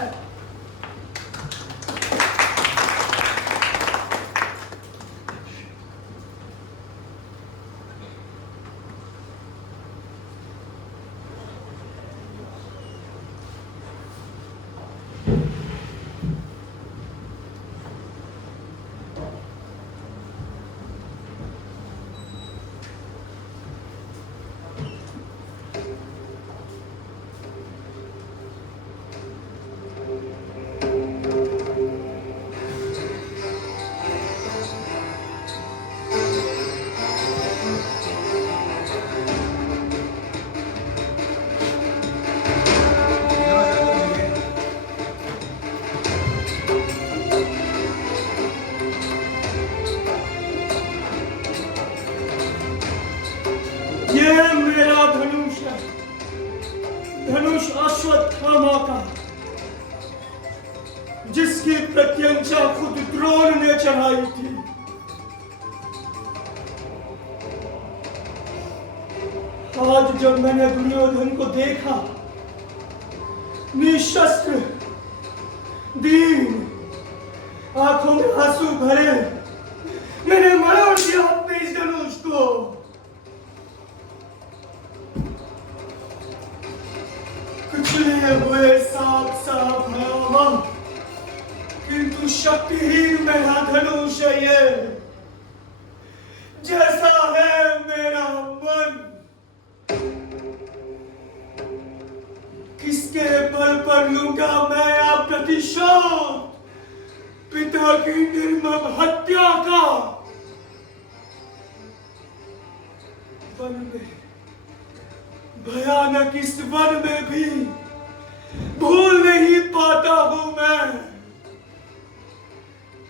Sir. धनुष अश्वत्थामा का, जिसकी प्रत्यंचा खुद द्रोण ने चढ़ाई थी। आज जब मैंने दुर्योधन को देखा, निशस्त्र, दीन, आंखों में आंसू भरे, मैंने मरोड़ दिया अपने इस धनुष को। कुचले हुए साफ भयावह, किंतु शक्तिहीन मेरा धनुष है ये, जैसा है मेरा मन। किसके बल पर लूंगा मैं आप प्रतिशोध, पिता की निर्मम हत्या का। वन में, भयानक इस वन में भी भूल नहीं पाता हूं मैं।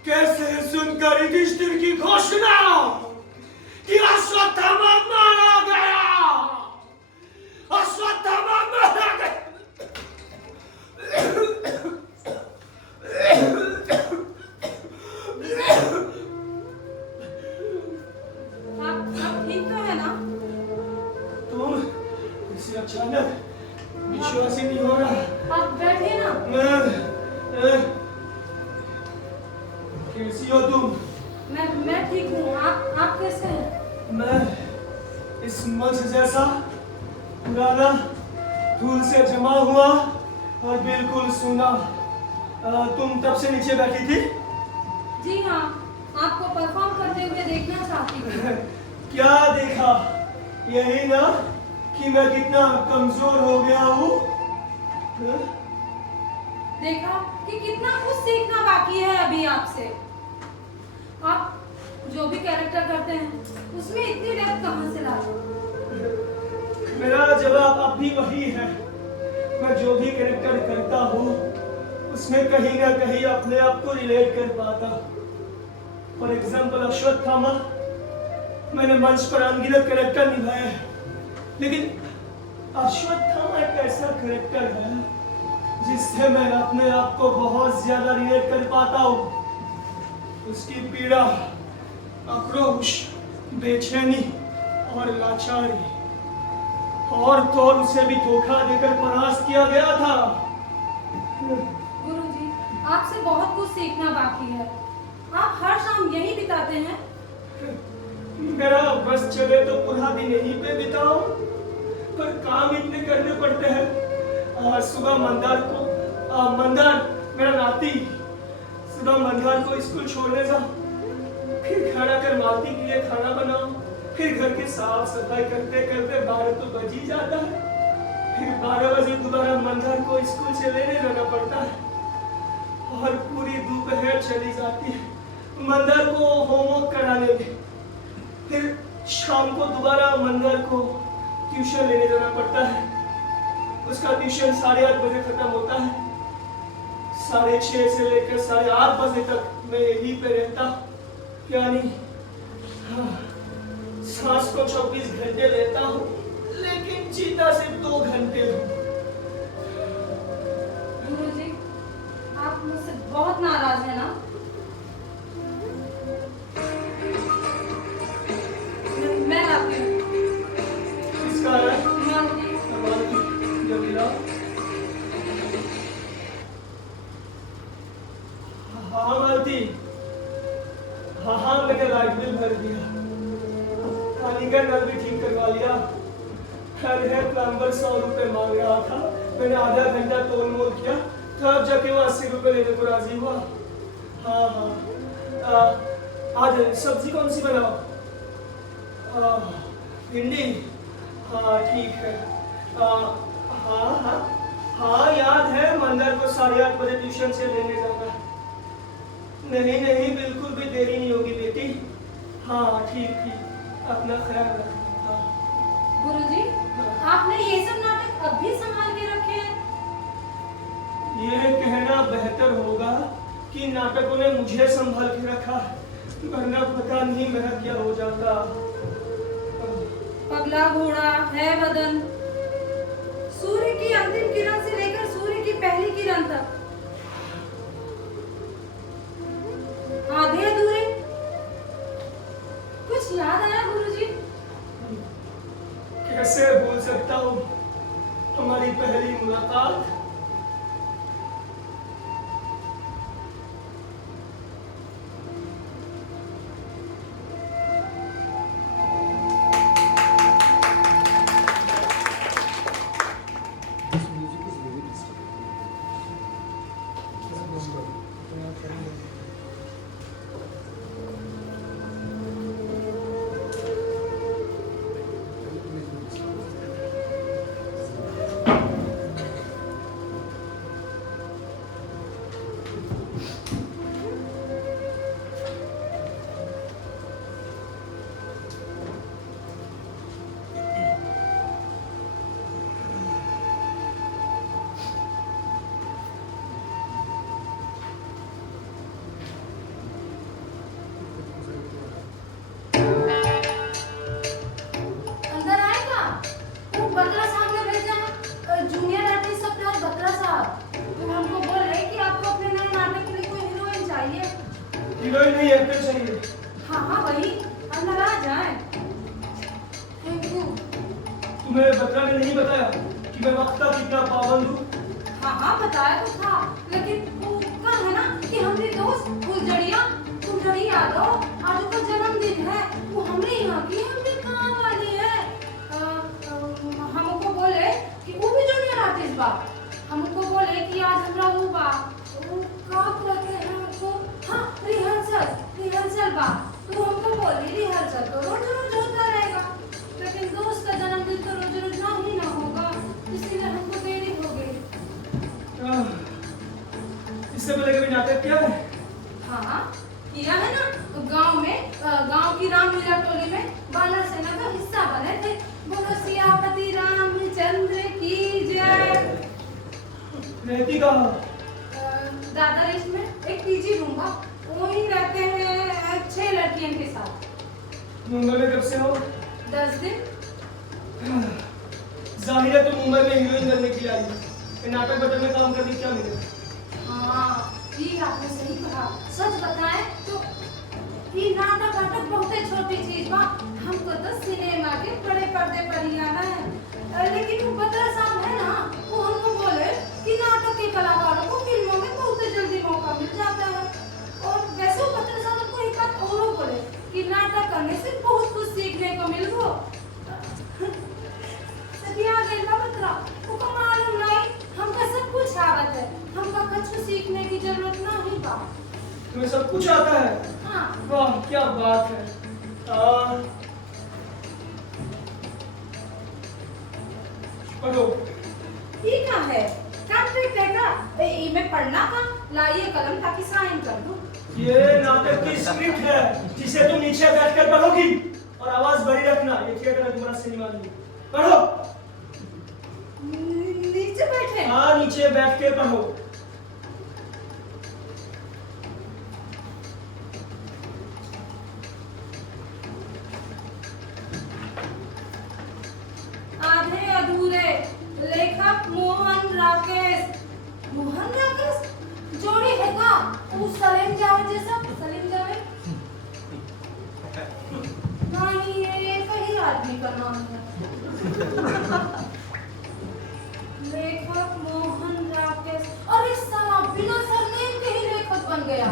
कैसे सुनकर युधिष्ठिर की घोषणा कि अश्वत्थामा मारा गया, अश्वत्थामा मारा गया। आप ठीक तो है ना? तुम इसे अचानक विश्वास ही नहीं हो रहा। आप बैठिए ना। कैसी हो तुम? मैं ठीक हूँ। आप कैसे हैं? मैं इस मंच जैसा पुराना, धूल से जमा हुआ और बिल्कुल सूना। तुम तब से नीचे बैठी थी? जी हाँ, आपको परफॉर्म करते हुए देखना चाहती हूँ। क्या देखा? यही ना कि मैं कितना कमजोर हो गया हूँ। देखा कि कितना कुछ सीखना बाकी है अभी आपसे। आप जो भी कैरेक्टर करते हैं उसमें इतनी डेप्थ कहाँ से लाते हैं? मेरा जवाब अब भी वही है। मैं जो भी कैरेक्टर करता हूँ उसमें कहीं ना कहीं अपने आप को रिलेट कर पाता। फॉर एग्जाम्पल अश्वत्थामा, मैंने मंच पर अनगिनत कैरेक्टर निभाए हैं, लेकिन अश्वत्थामा एक ऐसा कैरेक्टर है जिससे मैं अपने आप को बहुत ज्यादा रिलेट कर पाता हूँ। उसकी पीड़ा, आक्रोश, बेचैनी और लाचारी, और तो और उसे भी धोखा देकर परास्त किया गया था। गुरुजी, आपसे बहुत कुछ सीखना बाकी है। आप हर शाम यही बिताते हैं? मेरा बस चले तो पूरा दिन यहीं पे बिताओ, पर काम इतने करने पड़ते हैं। सुबह मंदार मेरा नाती, सुबह मंदार को स्कूल छोड़ने जाओ, फिर घर आकर मालती के लिए खाना बनाओ, फिर घर की साफ सफाई करते करते 12 तो बज ही जाता है। फिर 12 बजे दोबारा मंदार को स्कूल से लेने जाना पड़ता है और पूरी दोपहर चली जाती है मंदार को होमवर्क कराने में। फिर शाम को दोबारा मंदार को ट्यूशन लेने जाना पड़ता है। उसका ट्यूशन 8:30 बजे खत्म होता है। 6:30 से लेकर 8:30 बजे तक मैं यहीं पे रहता, यानी सांस को 24 घंटे लेता हूँ, लेकिन जीता सिर्फ 2 घंटे हूँ। गुरुजी, आप मुझसे बहुत नाराज हैं ना? मैं आती हूँ। किसका है? मालती। जल्दी लाओ। हाँ मालती, हाँ मैंने लाइट बिल भर दिया, पानी का नल भी ठीक करवा लिया। अरे प्लम्बर 100 रुपए मांग रहा था, मैंने आधा घंटा तोल मोल किया, तब जाके वो 80 रुपए लेने को राजी हुआ। हाँ, आज सब्जी कौन सी बनाओ? भिंडी, हाँ ठीक है। हाँ याद है, मंदिर को 8:30 बजे ट्यूशन से लेने जाना। नहीं बिल्कुल भी देरी नहीं होगी बेटी। हाँ ठीक, अपना ख्याल रखना। गुरुजी, आपने ये सब नाटक अब भी संभाल के रखे हैं? ये कहना बेहतर होगा कि नाटकों ने मुझे संभाल के रखा, वरना पता नहीं मेरा क्या हो जाता। पगला घोड़ा है बदन, सूर्य की अंतिम किरण से लेकर सूर्य की पहली किरण तक आधे अधूरे। कुछ याद आया गुरुजी? कैसे भूल सकता हूँ हमारी पहली मुलाकात। हीरोइन नहीं एक्टर चाहिए। हाँ वही, अंदर आ जाए। तुम्हें बत्रा ने नहीं बताया कि मैं वक्त का कितना पाबंद हूँ? हाँ बताया तो था, लेकिन वो कहा है ना कि हमने दोस्त फुलझड़ी यादव आज उसका जन्मदिन है, वो हमने यहाँ की हमने कहाँ वाली है। हमको बोले कि वो भी जूनियर आर्टिस्ट बा, हमको बोले कि आज हमरा वो बा, वो का कहते हैं उसको, हाँ रिहर्सल बा, तो हमको बोली रिहर्सल तो रोज होता रहेगा, लेकिन दोस्त का जन्मदिन तो रोज ना होगा, इसलिए हमको देरी हो गई। इससे पहले कभी नाटक किया है? हाँ किया है ना, तो गांव की रामलीला टोली में बानर सेना का हिस्सा बने थे। बोलो सियापति रामचंद्र की जय। रहती कहाँ? दादा रेस्ट में एक पीजी रूम था, वहीं रहते हैं 6 लड़कियों के साथ। मुंबई में कब से हो? 10 दिन। जाहिर है तुम मुंबई में हीरोइन बनने के लिए आई हो, नाटक बटन में काम करके क्या मिलेगा? हाँ ये आपने सही कहा, सच बताएं तो ये नाटक बहुत छोटी चीज बा, हमको तो सिनेमा के बड़े पर्दे पर ही आना है। लेकिन वो बत्रा साहब है ना, वो हमको बोले कि नाटक के कलाकारों को फिल्मों में बहुत जल्दी मौका मिल जाता है। और वैसे वो बत्रा साहब हमको एक बात और बोले कि नाटक करने से बहुत कुछ सीखने को मिल गो। वो को मालूम नहीं, हमका सब कुछ आवत है, हमका कुछ सीखने की जरूरत नहीं बा। तुम्हें सब कुछ आता है? हाँ। वाह क्या बात है। पढ़ो। ये क्या है? कॉन्ट्रैक्ट है का? मैं पढ़ना था, लाइए कलम ताकि साइन कर दूं। ये नाटक की स्क्रिप्ट है जिसे तुम नीचे बैठकर पढ़ोगी, और आवाज बड़ी रखना, ये थिएटर है तुम्हारा सिनेमा नहीं। पढ़ो। नीचे बैठे? हाँ नीचे बैठ के पढ़ो। आधे अधूरे लेखक मोहन राकेश जोड़ी है का? वो सलीम जावेद जैसा? सलीम जावेद नहीं, ये कहीं आदमी का नाम है। लेखक मोहन राकेश, अरे साला बिना सरनेम के ही लेखक बन गए। गया।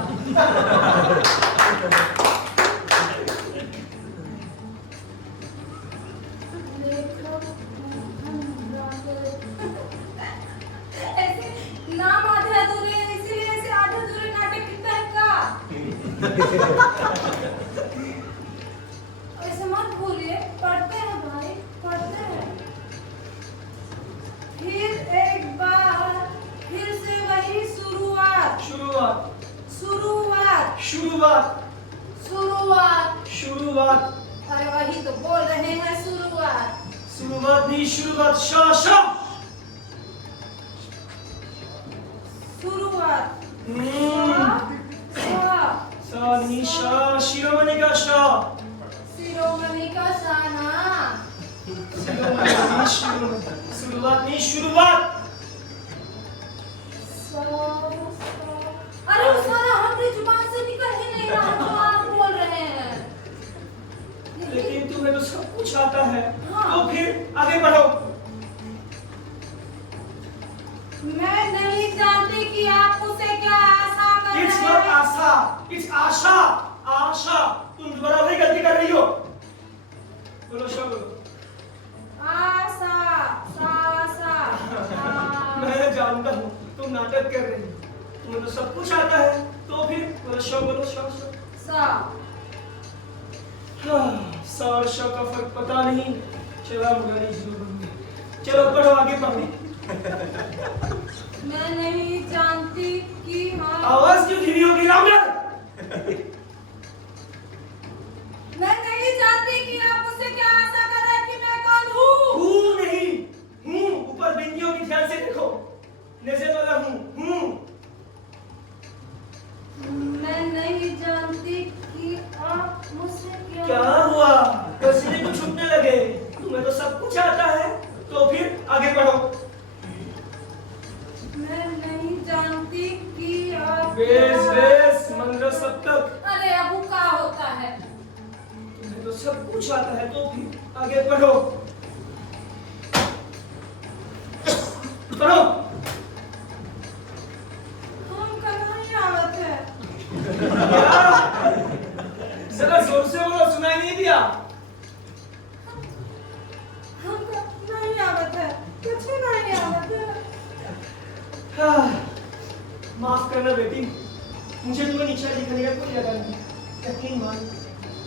ऐसे नाम आधे अधूरे हैं, इसीलिए ऐसे आधे अधूरे नाटक लिखता है का। ऐसे मत भूलिए, पढ़ते हैं भाई, पढ़ते हैं। फिर एक बार फिर से वही शुरुआत शुरुआत शुरुआत शुरुआत शुरुआत। शुरुआत अरे वही तो बोल रहे हैं, शुरुआत। शुरुआत नहीं, शुरुआत। शा शा शुरुआत हम्म। सा निशा शिरोमणि का शा। शिरोमणि का साना। शिरोमणि नहीं, शिरोमणि। शुरुआत नहीं, शुरुआत। अरे वो सारा हमारी जुबान से निकल ही नहीं रहा जो आप बोल रहे हैं। लेकिन तुम्हें तो सब कुछ आता है। हाँ। तो फिर आगे बढ़ो। मैं नहीं जानती कि आप उसे क्या आशा कर रहे It's हैं। not आशा, it's आशा। आशा। तुम दोबारा वही गलती कर रही हो। बोलो शा बोलो। आशा आशा। मैं जानता हूँ तुम नाटक कर रही हो। तुम्हें तो सब कुछ आता है। तो फिर बोलो शा बोलो शा शा। सा हाँ, सा और शा का फर्क पता नहीं चला। मुरारी जी बन गए। चलो पढ़ो, आगे पढ़ो। मैं नहीं जानती कि हाँ। आवाज क्यों धीमी होगी रामलाल? मैं नहीं जानती कि आप उससे क्या आशा कर रहे हैं कि मैं कौन हूँ। हूँ नहीं, हूँ। ऊपर बिंदियों की ध्यान से देखो। नजर वाला हूँ। मैं नहीं जानती कि आप मुझसे क्या हुआ? पसीने को छूटने लगे। तुम्हें तो सब कुछ आता है। तो फिर आगे बढ़ो। मैं नहीं जानती कि आप बेस बेस मंद्र सप्तक। अरे अब का होता है। तुम्हें तो सब कुछ आता है। तो फिर आगे बढ़ो। पढ़ो। हम कहीं आवत है। क्या? जरा जोर से बोलो, सुनाई नहीं दिया। हम नहीं आवत है, कुछ नहीं आवत है। हाँ, माफ करना बेटी, मुझे तुम्हें नीचा दिखाने का कोई इरादा नहीं। यकीन मान,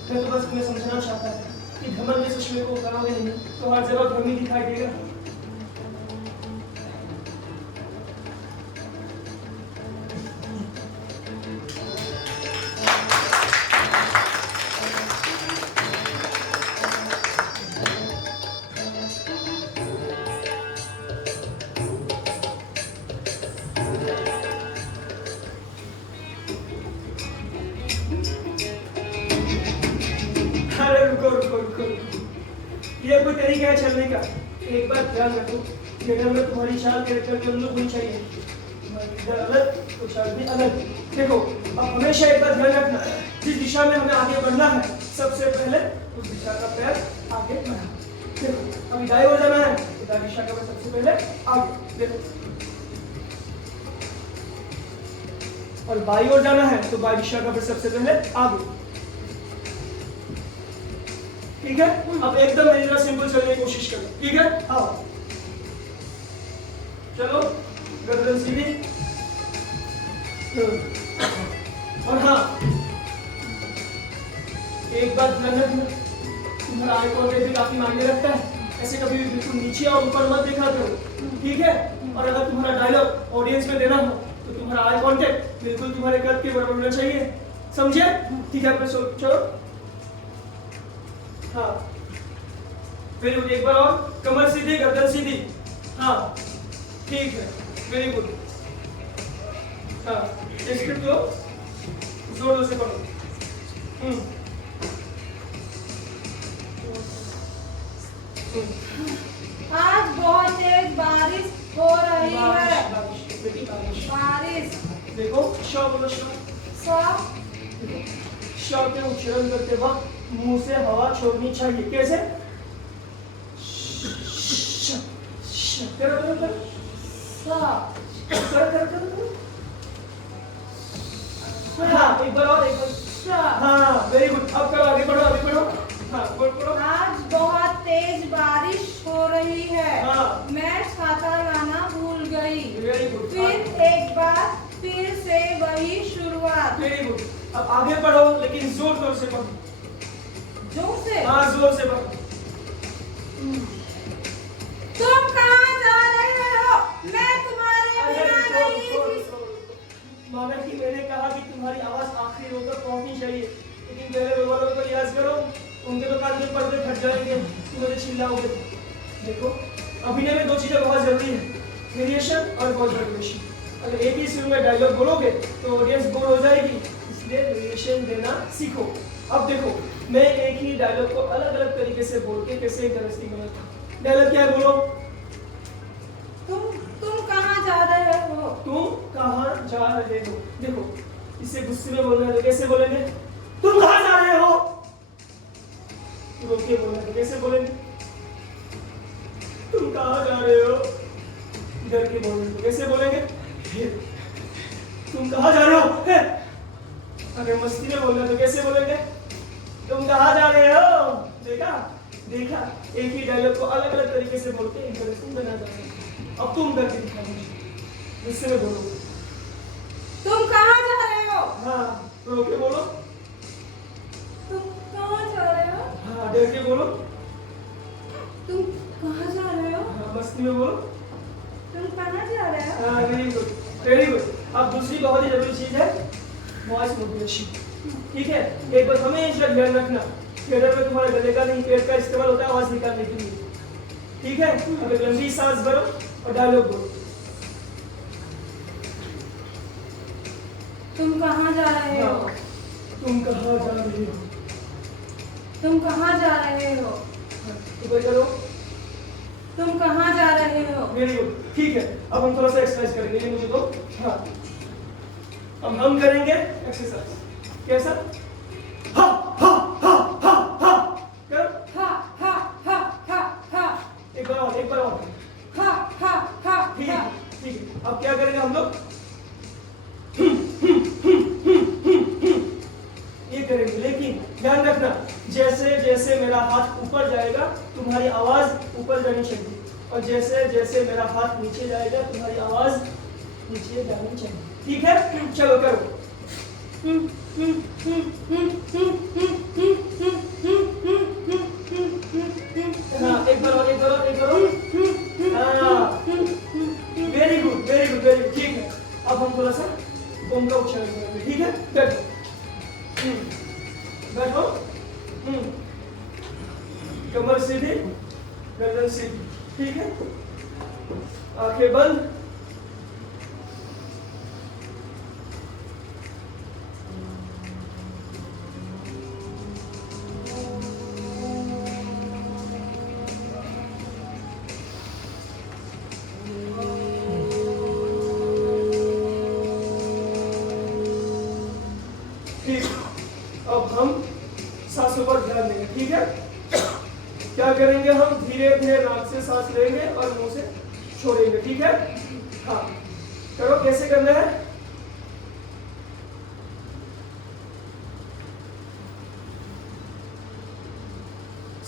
मैं तो बस तुम्हें समझाना चाहता था कि घमंड में चश्मे को उतारोगे नहीं तो हर जगह भ्रम ही दिखाई देगा। अरे रुको रुको रुको, ये कोई तरीका है चलने का? एक बात ध्यान रखो, जगह में तुम्हारी चाल कैरेक्टर के अनुरूप होनी चाहिए। इधर अलग तो चाल भी अलग। देखो, अब हमेशा एक बात ध्यान रखना, जिस दिशा में हमें आगे बढ़ना है सबसे पहले उस दिशा का पैर आगे बढ़ाना। देखो, अभी दाएं ओर जाना है तो दाएं दिशा का पैर सबसे पहले आगे। देखो, और बाईं ओर जाना है तो बाईं दिशा का पैर सबसे पहले आगे। ठीक है? अब एकदम मेरी तरह सिंपल चलने की कोशिश करो। ठीक है? आओ, चलो, गर्दन सीधी। और हाँ, एक बात ध्यान रखना, तुम्हारा आई कॉन्टेक्ट भी काफी मायने रखता है। ऐसे कभी भी बिल्कुल नीचे और ऊपर मत देखा करो। ठीक है? और अगर तुम्हारा डायलॉग ऑडियंस में देना हो तो तुम्हारा आई कॉन्टेक्ट बिल्कुल तुम्हारे कद के बराबर होना चाहिए। समझे? ठीक है? अपने चलो। हाँ, फिर एक बार और, कमर सीधी, गर्दन सीधी। हाँ, ठीक है, वेरी गुड। हाँ, स्क्रिप्ट लो, जोर से पढ़ो। आज बहुत तेज बारिश हो रही है। बेटी बारिश। बारिश। देखो, श बोलो, श। श के उच्चारण करते वक्त मुंह से हवा छोड़नी चाहिए। कैसे? करो करो करो। करो करो करो। हाँ एक बार और, एक बार। हाँ वेरी गुड, अब करो, आगे बढ़ो, आगे बढ़ो। हाँ पढ़ो। आज बहुत तेज बारिश हो रही है। हाँ। मैं छाता लाना भूल गई। Very good. फिर एक बार फिर से वही शुरुआत। Very good. अब आगे बढ़ो, लेकिन जोर जोर से पढ़ो। जोर से? हाँ जोर से पढ़ो। तुम कहाँ जा रहे हो? मैं तुम्हारे बिना नहीं। माना कि मैंने कहा कि तुम्हारी आवाज आखिरी रोक तक पहुंचनी चाहिए, लेकिन पहले रोल वालों को लिहाज करो, उनके तो कान में पर्दे फट जाएंगे, तुम मुझे चिल्लाओगे। देखो अभिनय में दो चीजें बहुत जरूरी है, वेरिएशन और कॉन्ट्रीब्यूशन। अगर एक ही सुर में डायलॉग बोलोगे तो ऑडियंस बोर हो जाएगी, इसलिए वेरिएशन देना सीखो। अब देखो मैं एक ही डायलॉग को अलग अलग तरीके से बोल के कैसे इंटरेस्टिंग बनाता हूँ। डायलॉग क्या है, बोलो। तुम कहाँ जा रहे हो? तुम कहाँ जा रहे हो? देखो इसे गुस्से में बोलना है तो कैसे बोलेंगे? तुम कहाँ जा रहे हो? रोक के बोलना है तो कैसे बोलेंगे? तुम कहाँ जा रहे हो? डर के बोलना है तो कैसे बोलेंगे? तुम कहाँ जा रहे हो? हे! अगर मस्ती में बोलना है तो कैसे बोलेंगे? तुम कहाँ जा रहे हो? देखा एक ही डायलॉग को अलग अलग तरीके से बोल के इंटरेस्टिंग बना जा सकते हैं। अब तुम करके दिखा मुझे, गुस्से में बोलो। तुम कहाँ जा रहे हो? हाँ रोक के बोलो। तुम कहाँ जा रहे हो? हाँ डर के बोलो। तुम कहाँ जा रहे हो? हाँ मस्ती में बोलो। तुम कहाँ जा रहे हो? हाँ वेरी गुड, वेरी गुड। अब दूसरी बहुत ही जरूरी चीज है वॉइस मॉड्यूलेशन। ठीक है, एक बात हमेशा ध्यान रखना, थिएटर में तुम्हारे गले का नहीं पेट का इस्तेमाल होता है आवाज निकालने के लिए। ठीक है, अगर लंबी सांस भरो और डायलॉग बोलो। तुम कहाँ जा रहे हो? हाँ, तुम कहाँ जा रहे हो? तुम कहाँ जा रहे हो? तो करो। तुम कहाँ जा रहे हो? वेरी गुड, ठीक है। अब हम थोड़ा सा एक्सरसाइज करेंगे, ये मुझे दो। हाँ अब हम करेंगे एक्सरसाइज। कैसा? हा हा हा हा हा कर। हा हा हा हा हा। एक बार और, एक बार और। हा हा हा ठीक हा। है, ठीक है। अब क्या करेंगे हम लोग? ये करेंगे, लेकिन ध्यान रखना जैसे जैसे मेरा हाथ ऊपर जाएगा तुम्हारी आवाज ऊपर जानी चाहिए, और जैसे जैसे मेरा हाथ नीचे जाएगा तुम्हारी आवाज नीचे जानी चाहिए। ठीक है, चलो करो। हाँ एक बार और, एक बार और, एक बार और। हाँ very good, very good, very good. ठीक है, अब हम थोड़ा सा ओम का उच्चारण करेंगे। ठीक है, बैठो। बैठो। कमर सीधी, गर्दन सीधी। ठीक है, आंखें बंद। ठीक, अब हम सांसों पर ध्यान देंगे। ठीक है, क्या करेंगे? हम धीरे धीरे नाक से सांस लेंगे और मुंह से छोड़ेंगे। ठीक है, हाँ करो। कैसे करना है?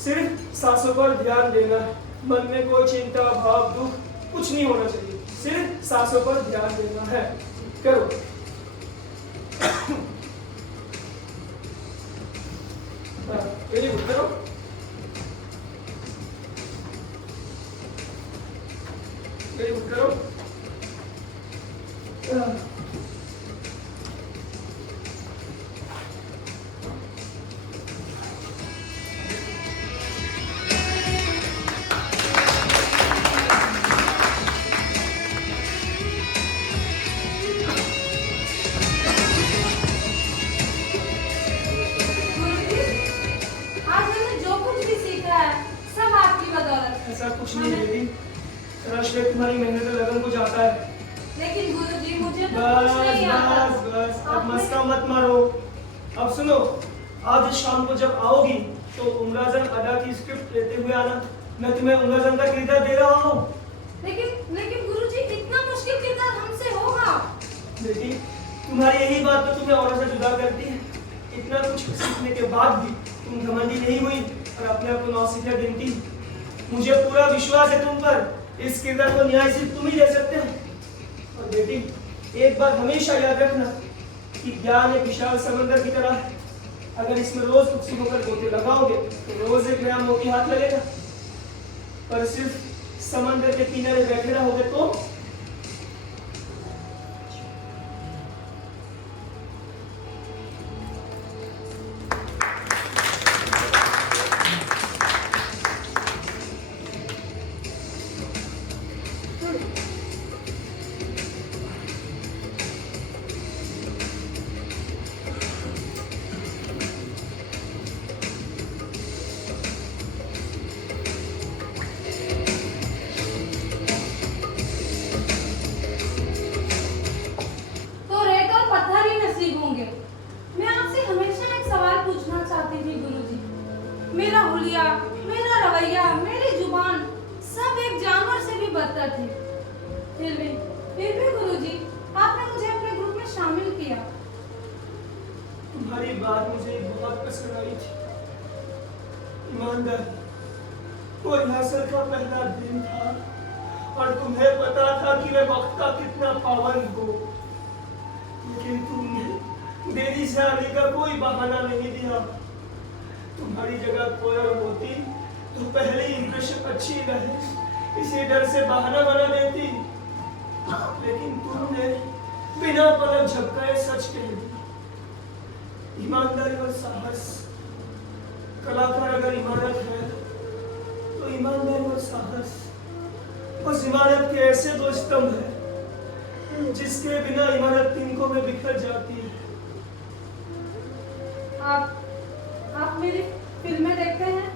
सिर्फ सांसों पर ध्यान देना है, मन में कोई चिंता भाव दुख कुछ नहीं होना चाहिए, सिर्फ सांसों पर ध्यान देना है। करो। वेरी गुड, करो। वेरी गुड, करो। ऐसा कुछ नहीं दीदी, श्रेय तुम्हारी मेहनत और लगन को जाता है। लेकिन गुरुजी मुझे तो बस कुछ नहीं आता। बस बस, अब मस्का मत मारो। अब सुनो, आज शाम को जब आओगी तो उमराजन अदा की स्क्रिप्ट लेते हुए आना, मैं तुम्हें उमराजन का किरदार दे रहा हूँ। लेकिन गुरुजी इतना मुश्किल किरदार हमसे होगा? बेटी तुम्हारी यही बात तो तुम्हें औरों से जुदा करती है। इतना कुछ सीखने के बाद भी तुम घमंडी नहीं हुई और अपने आप को नौसिखिया गिनती। मुझे पूरा विश्वास है तुम पर। इस किरदार को न्याय सिर्फ तुम ही दे सकते हो। और बेटी, एक बात हमेशा याद रखना कि ज्ञान एक विशाल समंदर की तरह है। अगर इसमें रोज उत्सुक होकर गोते लगाओगे तो रोज एक नया मोती हाथ लगेगा। पर सिर्फ समंदर के किनारे बैठे रहोगे तो तो रेत और पत्थर ही नसीब होंगे। मैं आपसे हमेशा एक सवाल पूछना चाहती थी गुरुजी। मेरा हुलिया, मेरा रवैया, मेरी जुबान सब एक जानवर से भी बदतर थे। फिर भी गुरुजी, आपने मुझे अपने ग्रुप में शामिल किया। तुम्हारी बात मुझे बहुत पसंद आई थी। ईमानदार, वो रिहर्सल का पहला दिन था और तुम्हें पता था कि मैं वक्त का कितना पाबंद हूँ। लेकिन तुमने देरी से आने का कोई बहाना नहीं दिया। तुम्हारी जगह कोई और होती तो पहले इंप्रेशन अच्छी रहे इसी डर से बहाना बना देती। लेकिन तुमने बिना पलक झपकाए सच कह दिया। ईमानदारी और साहस, कलाकार अगर इमारत है तो ईमानदारी और साहस उस इमारत के ऐसे दो स्तंभ है जिसके बिना इमारत तिनकों में बिखर जाती है। आप मेरी फिल्में देखते हैं?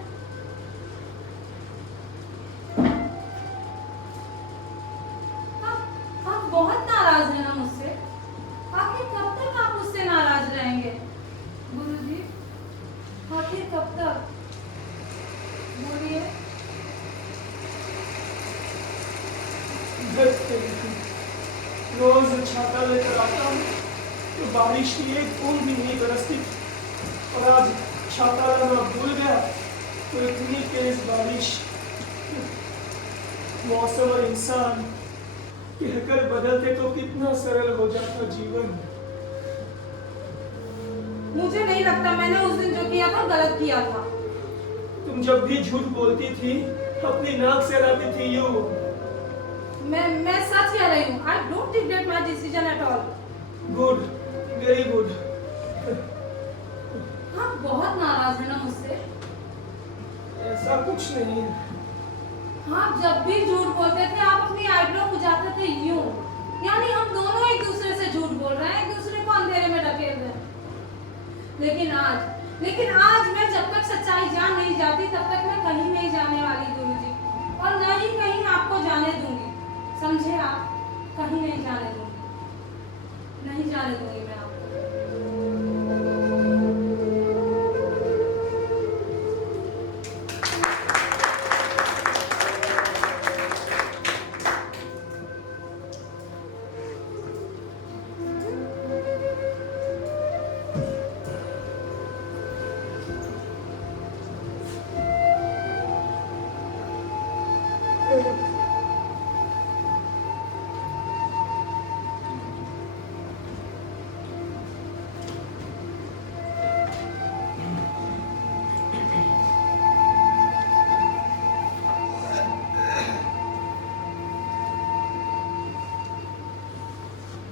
आप बहुत नाराज हैं ना मुझसे। आखिर कब तक आप मुझसे नाराज रहेंगे गुरुजी? आखिर कब तक? बोलिए। रोज छाता लेकर आता हूँ तो बारिश की एक बूंद भी नहीं बरसती और आज छाता लाना भूल गया तो इतनी तेज बारिश। मौसम और इंसान कहकर बदलते तो कितना सरल हो जाता जीवन। मुझे नहीं लगता मैंने उस दिन जो किया था गलत किया था। तुम जब भी झूठ बोलती थी अपनी नाक से लाती थी यूं। मैं सच कह रही हूँ। I don't regret my decision at all. Good, very good. आप बहुत नाराज हैं ना मुझसे? ऐसा कुछ नहीं है। आप जब भी झूठ बोलते थे आप अपनी आईब्रो बुझाते थे यूं। यानी हम दोनों एक दूसरे से झूठ बोल रहे हैं, एक दूसरे को अंधेरे में ढकेल रहे हैं। लेकिन आज मैं जब तक सच्चाई जान नहीं जाती तब तक मैं कहीं नहीं जाने वाली गुरुजी, और न ही कहीं आपको जाने दूंगी। समझे आप? कहीं नहीं जाने दूंगी, नहीं जाने दूंगी मैं आपको।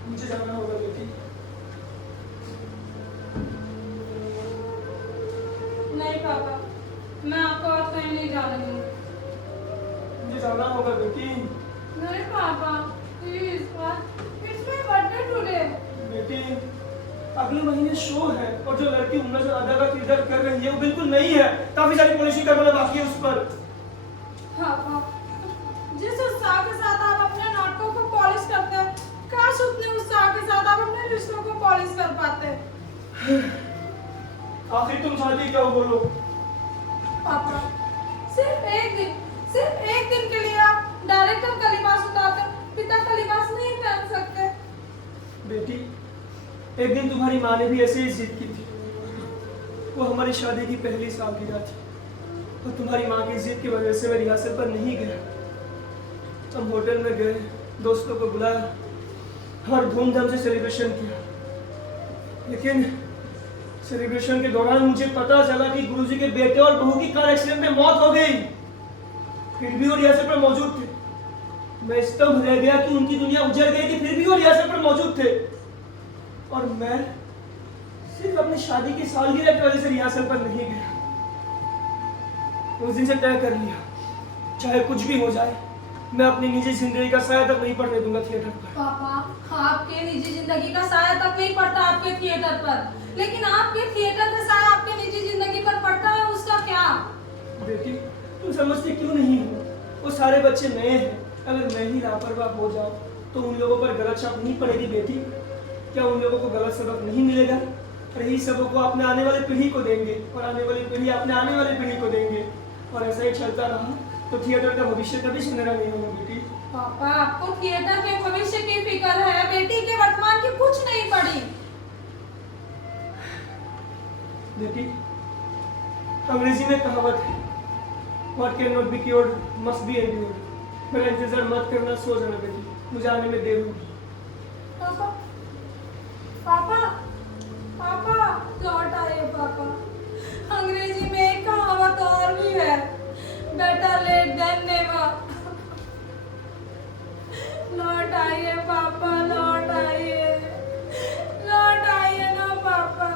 मुझे जाना होगा बेटी। नहीं पापा, मैं आपको और कहीं नहीं जाने दूंगी। मुझे जाना होगा बेटी। नहीं पापा, please, it's my birthday today. बेटी, अगले महीने शो है और जो लड़की उम्र जो अदा का किरदार कर रही है वो बिल्कुल नहीं है। काफी सारी पॉलिशिंग करवाना बाकी है उस पर। पापा, जिस उत्साह के साथ आप अपने नाटकों को पॉलिश करते हैं, काश उतने उत्साह के साथ आप अपने रिश्तों को पॉलिश कर पाते। आखिर तुम चाहती क्या हो बोलो? पापा, सिर्फ एक दिन के लिए आप डायरेक्टर का लिबास उतारकर पिता का लिबास नहीं पहन सकते। बेटी, एक दिन तुम्हारी माँ ने भी ऐसे ही जिद की थी। वो हमारी शादी की पहली सालगिरह थी और तुम्हारी माँ की जिद की वजह से मैं रिहर्सल पर नहीं गया। हम होटल में गए, दोस्तों को बुलाया और धूमधाम से सेलिब्रेशन किया। लेकिन सेलिब्रेशन के दौरान मुझे पता चला कि गुरुजी के बेटे और बहू की कार एक्सीडेंट में मौत हो गई। फिर भी वो रिहर्सल पर मौजूद थे। मैं स्तब्ध रह गया कि उनकी दुनिया उजड़ गई थी, फिर भी वो रिहर्सल पर मौजूद थे और मैं सिर्फ अपनी शादी की सालगिरह की वजह से रिहर्सल पर नहीं गया। उस दिन से तय कर लिया, चाहे कुछ भी हो जाए, मैं अपनी निजी जिंदगी का साया तक नहीं पड़ने दूंगा थिएटर पर। पापा, आपके निजी जिंदगी का साया तक नहीं पड़ता आपके थिएटर पर, लेकिन आपके थिएटर का साया आपके निजी जिंदगी पर पड़ता है, उसका क्या? बेटी, तुम समझती क्यों नहीं हो? वो सारे बच्चे नए हैं, अगर मैं ही लापरवाह हो जाऊं तो उन लोगों पर गलत छाप नहीं पड़ेगी बेटी? क्या उन लोगों को गलत सबक नहीं मिलेगा? और यही सबक को अपने आने वाली पीढ़ी को देंगे और आने वाली पीढ़ी अपने आने वाली पीढ़ी को देंगे, और ऐसा ही चलता रहा तो थिएटर का भविष्य कभी सुनहरा नहीं होगा बेटी। पापा, आपको थिएटर के भविष्य की फिक्र है, बेटी के वर्तमान की कुछ नहीं पड़ी। बेटी, अंग्रेजी में कहावत है, What cannot be cured must be endured। मेरा इंतजार मत करना, सो जाना बेटी, मुझे आने में देर होगी। पापा, पापा, पापा, लौट आए पापा। अंग्रेजी में एक कहावत और भी है, बेटर लेट देन नेवर। लौट आइए पापा, लौट आइए, लौट आइए ना पापा।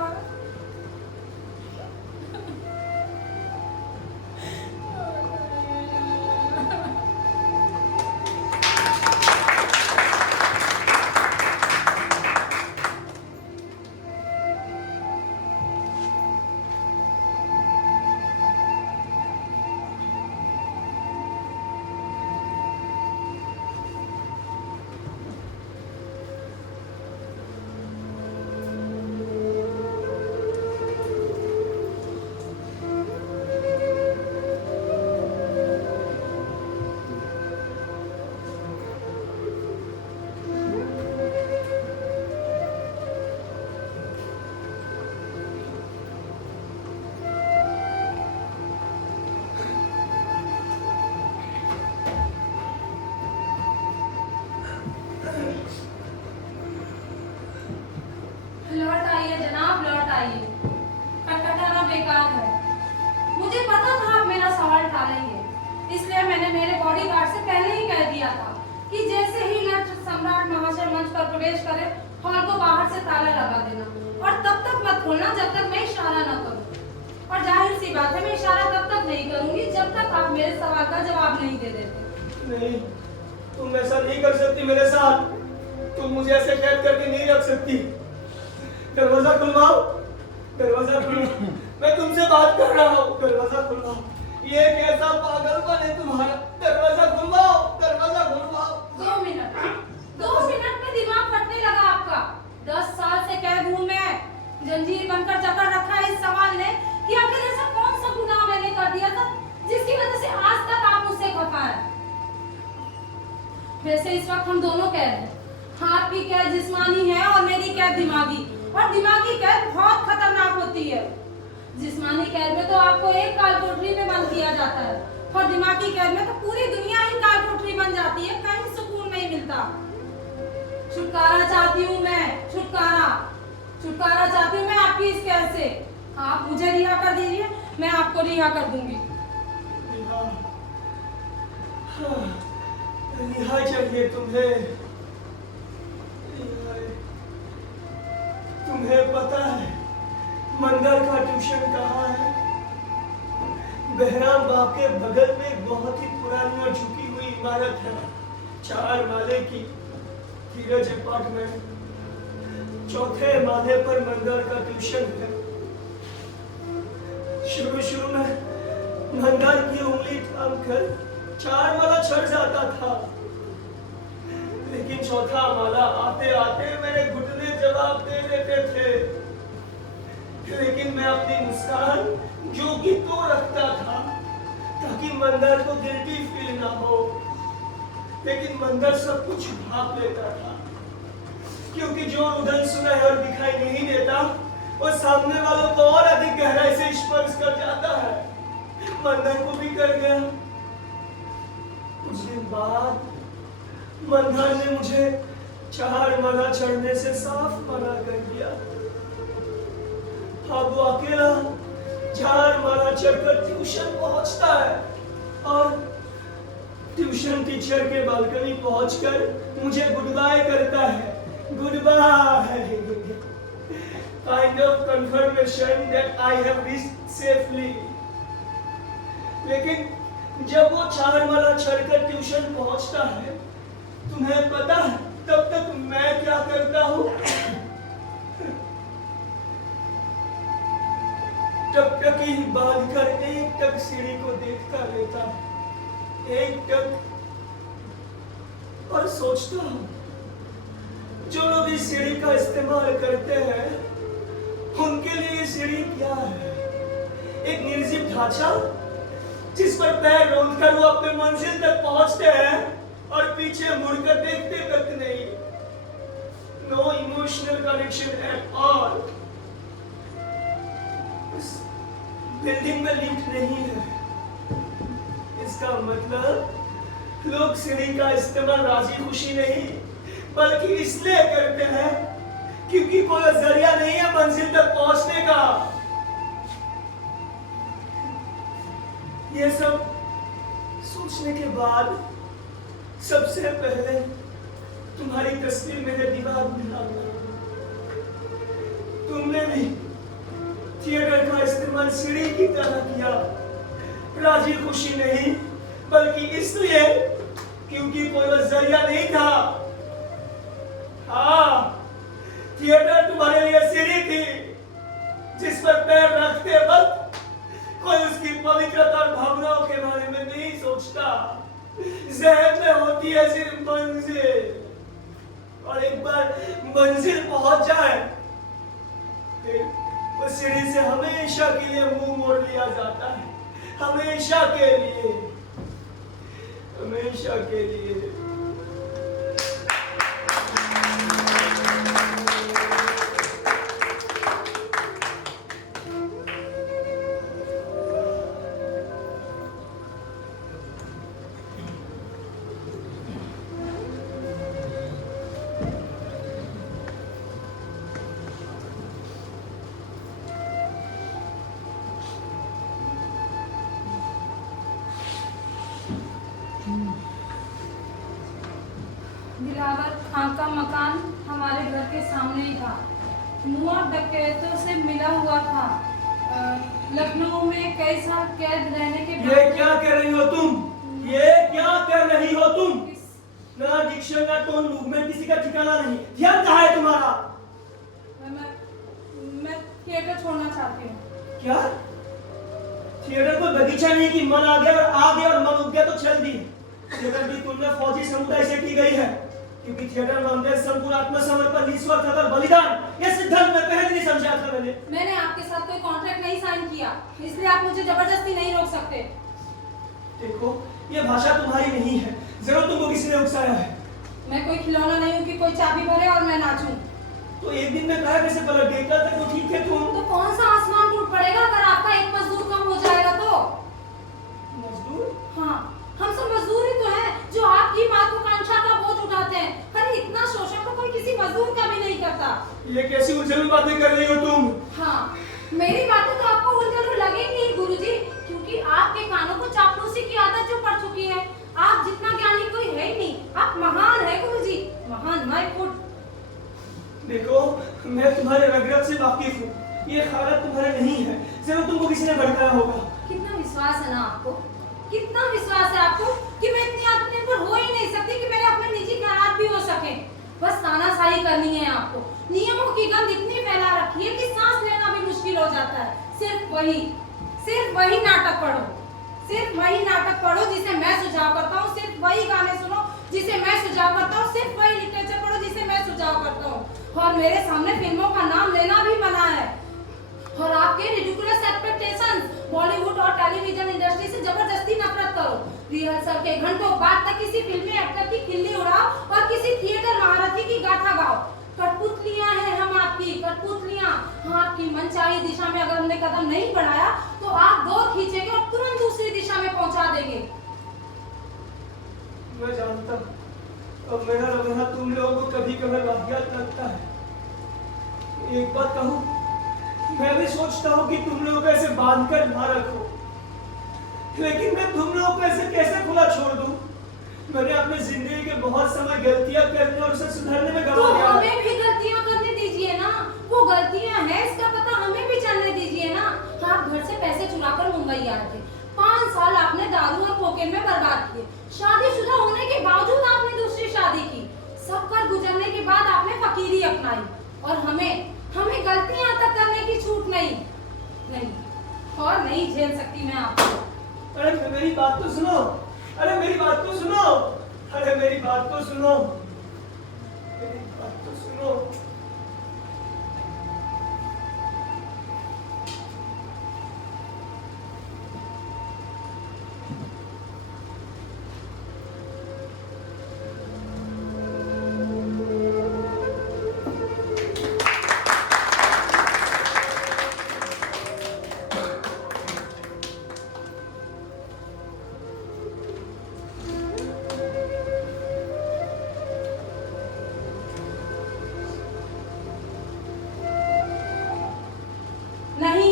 लौट आइए जनाब, लौट आइए। खटखटाना बेकार है। मुझे पता था आप मेरा सवाल टालेंगे, इसलिए मैंने मेरे बॉडीगार्ड से पहले ही कह दिया था कि जैसे ही नट सम्राट महाशय मंच पर प्रवेश करे, हॉल को बाहर से ताला लगा देना और तब तक मत खोलना जब तक मैं इशारा न करूं। और जाहिर सी बात है, मैं इशारा तब तक नहीं करूंगी जब तक आप मेरे सवाल का जवाब नहीं दे देते। नहीं, तुम ऐसा नहीं कर सकती मेरे साथ। तुम मुझे ऐसे कैद करके नहीं रख सकती। दरवाजा खुलवाओ, दरवाजा खुलवाओ, मैं तुमसे बात कर रहा हूँ। दरवाजा खुलवाओ, ये कैसा पागलपन है तुम्हारा? दरवाजा खुलवाओ, दरवाजा खुलवाओ। 2 मिनट में दिमाग फटने लगा आपका। 10 साल से कैद हूँ मैं, जंजीर बनकर जकड़ रखा है इस सवाल ने कि आखिर ऐसा कौन सा गुनाह मैंने कर दिया था जिसकी वजह से आज तक आप मुझसे खफा हैं। वैसे इस वक्त हम दोनों कैद हैं। आपकी कैद जिस्मानी है और मेरी कैद दिमागी, और दिमागी कैद बहुत खतरनाक होती है। जिस्मानी कैद में तो आपको एक काल कोठरी में बंद किया जाता है, और दिमागी कैद में तो पूरी दुनिया ही काल कोठरी बन जाती है, कहीं सुकून नहीं मिलता। छुटकारा चाहती हूँ मैं, छुटकारा चाहती हूँ मैं आपकी इस कैद से। आप मुझे रिहा कर दीजिए, मैं आपको रिहा कर दूंगी। रिहा चाहिए तुम्हें? तुम्हें पता है मंदिर का ट्यूशन कहाँ है? बहराम बाग के बगल में एक बहुत ही पुरानी और झुकी हुई इमारत है, 4 माले की, धीरज अपार्टमेंट। 4थे माले पर मंदिर का ट्यूशन है। शुरू में मंदिर की उंगली थाम कर 4 माला चढ़ जाता था, लेकिन 4था माला आते आते मेरे घुटने जवाब दे देते थे। लेकिन मैं अपनी मुस्कान जो कि तो रखता था ताकि मंदिर को गिल्टी फील ना हो, लेकिन मंदिर सब कुछ भाप लेता था, क्योंकि जो रुदन सुनाई और दिखाई नहीं देता, और सामने वालों को और अधिक गहराई से स्पर्श कर जाता है। मंदार को भी कर गया। कुछ दिन बाद मंदार ने मुझे 4 माला चढ़ने से साफ मना कर दिया। अब वो अकेला 4 माला चढ़कर ट्यूशन पहुंचता है, और ट्यूशन टीचर के बालकनी पहुंचकर मुझे गुड बाय करता है। Goodbye, kind of confirmation that I have reached safely. लेकिन जब वो 4 माला चढ़कर ट्यूशन पहुंचता है, तुम्हें पता है तब तक मैं क्या करता हूँ? टकटकी बांधकर एक टक सीढ़ी को देखता रहता, एक टक, और सोचता हूँ जो लोग इस सीढ़ी का इस्तेमाल करते हैं उनके लिए सीढ़ी क्या है? एक निर्जीव ढांचा जिस पर पैर रौंदकर वो अपने मंजिल तक पहुंचते हैं और पीछे मुड़कर देखते तक नहीं। No emotional connection at all. Building में लिफ्ट नहीं है, इसका मतलब लोग सीढ़ी का इस्तेमाल राजी खुशी नहीं बल्कि इसलिए करते हैं क्योंकि कोई जरिया नहीं है मंजिल तक पहुंचने का। ये सब सोचने के बाद सबसे पहले तुम्हारी तस्वीर मेरे दिमाग में आ गई। तुमने भी थिएटर का इस्तेमाल सीढ़ी की तरह किया, राजी खुशी नहीं बल्कि इसलिए क्योंकि कोई जरिया नहीं था। हाँ, थिएटर तुम्हारे लिए सीढ़ी थी जिस पर पैर रखते वक्त कोई उसकी पवित्रता और भावनाओं के बारे में नहीं सोचता। ज़हन में होती है सिर्फ मंजिल, और एक बार मंजिल पहुंच जाए फिर उस सीढ़ी से हमेशा के लिए मुंह मोड़ लिया जाता है। हमेशा के लिए, हमेशा के लिए। दिलावर खां का मकान हमारे घर के सामने ही था। मुआ डकैतों से मिला हुआ था। लखनऊ में कई साल कैद रहने के बाद। ये क्या कर रही हो तुम? ये क्या कर रही हो तुम? ना डिक्शन ना टोन मूवमेंट किसी का ठिकाना नहीं। ध्यान कहाँ है तुम्हारा? मैं थिएटर छोड़ना चाहती हूँ। क्या? थिएटर कोई बगीचा नहीं कि मन आ गया और मन उग गया तो चल दी। थिएटर की तुलना फौजी समुदाय से की गई है क्योंकि थिएटर में अंदर संपूर्ण आत्मसमर्पण, निस्वार्थ और बलिदान ये सिद्धांत मैं पहले नहीं समझा था। मैंने आपके साथ कोई कॉन्ट्रैक्ट नहीं साइन किया, इसलिए आप मुझे जबरदस्ती नहीं रोक सकते। देखो, ये भाषा तुम्हारी नहीं है, जरूर तुमको किसी ने उकसाया है। मैं कोई खिलौना नहीं हूँ कि कोई चाबी भरे और मैं नाचूं। तो एक दिन में कहा कैसे पलट गई? कल तक तो ठीक है तुम। तो कौन सा आसमान टूट पड़ेगा अगर आपका एक मजदूर कम हो जाएगा तो? मजदूर? हाँ, हम सब मजदूर ही तो हैं जो आपकी महत्वाकांक्षा का बोझ उठाते हैं। पर इतना शोषण तो कोई किसी मजदूर का भी नहीं करता। ये कैसी उलझुल बातें कर रही हो तुम? हाँ, मेरी बातें तो आपको उलझुल लगेंगी ही गुरुजी, क्योंकि आपके कानों को चापलूसी की आदत जो पड़ चुकी है। आप जितना ज्ञानी कोई है ही नहीं। आप महान है गुरुजी, महान। My foot. देखो, मैं तुम्हारे रगरग से वाकिफ हूँ। ये हालत तुम्हारे नहीं है, जरूर तुमको किसी ने भड़काया होगा। कितना विश्वास है ना आपको, कितना विश्वास है आपको कि मैं इतनी आत्मनिर्भर हो ही नहीं सकती कि मेरे अपने निजी ख्यालात भी हो सके। बस तानाशाही करनी है आपको। नियमों की गंध इतनी फैला रखी है कि सांस लेना भी मुश्किल हो जाता है। सिर्फ वही नाटक पढ़ो, सिर्फ वही नाटक पढ़ो जिसे मैं सुझाव करता हूँ। सिर्फ वही गाने सुनो जिसे मैं सुझाव करता हूँ। सिर्फ वही लिटरेचर पढ़ो जिसे मैं सुझाव करता हूँ। और मेरे सामने फिल्मों का नाम लेना भी मना है। और आपके रिडिकुलस एक्सपेक्टेशंस बॉलीवुड और टेलीविजन इंडस्ट्री से जबरदस्ती नफरत करो। रिहर्सल के घंटों बाद तक किसी फिल्मी एक्टर की खिल्ली उड़ाओ और किसी थिएटर महारथी की गाथा गाओ। कठपुतलियां सही दिशा में अगर हमने कदम नहीं बढ़ाया तो आप दौड़ खींचेंगे और तुरंत दूसरी दिशा में पहुंचा देंगे। मैं जानता हूं, अब मेरा रवैया तुम लोगों को कभी कभी वाहियात लगता है। एक बात कहूं, मैं भी सोचता हूं कि तुम लोगों को ऐसे बांध कर ना रखो, लेकिन मैं तुम लोगों को ऐसे कैसे खुला छोड़ दूं? मैंने अपने जिंदगी के बहुत समय गलतियां करने और उसे सुधारने में तो गंवा दिया। हमें भी गलतियां करने दीजिए ना, वो गलतियां हैं इसका पता हमें भी चलने दीजिए ना। आप घर से पैसे चुराकर मुंबई आए थे, 5 साल आपने दारू और कोकेन में बर्बाद किए, शादीशुदा होने के बावजूद आपने दूसरी शादी की, सब कर गुजरने के बाद आपने फकीरी अपनाई, और हमें गलतियां तक करने की छूट नहीं और नहीं झेल सकती मैं आपको। अरे मेरी बात तो सुनो, अरे मेरी बात तो सुनो, अरे मेरी बात तो सुनो, मेरी बात तो सुनो।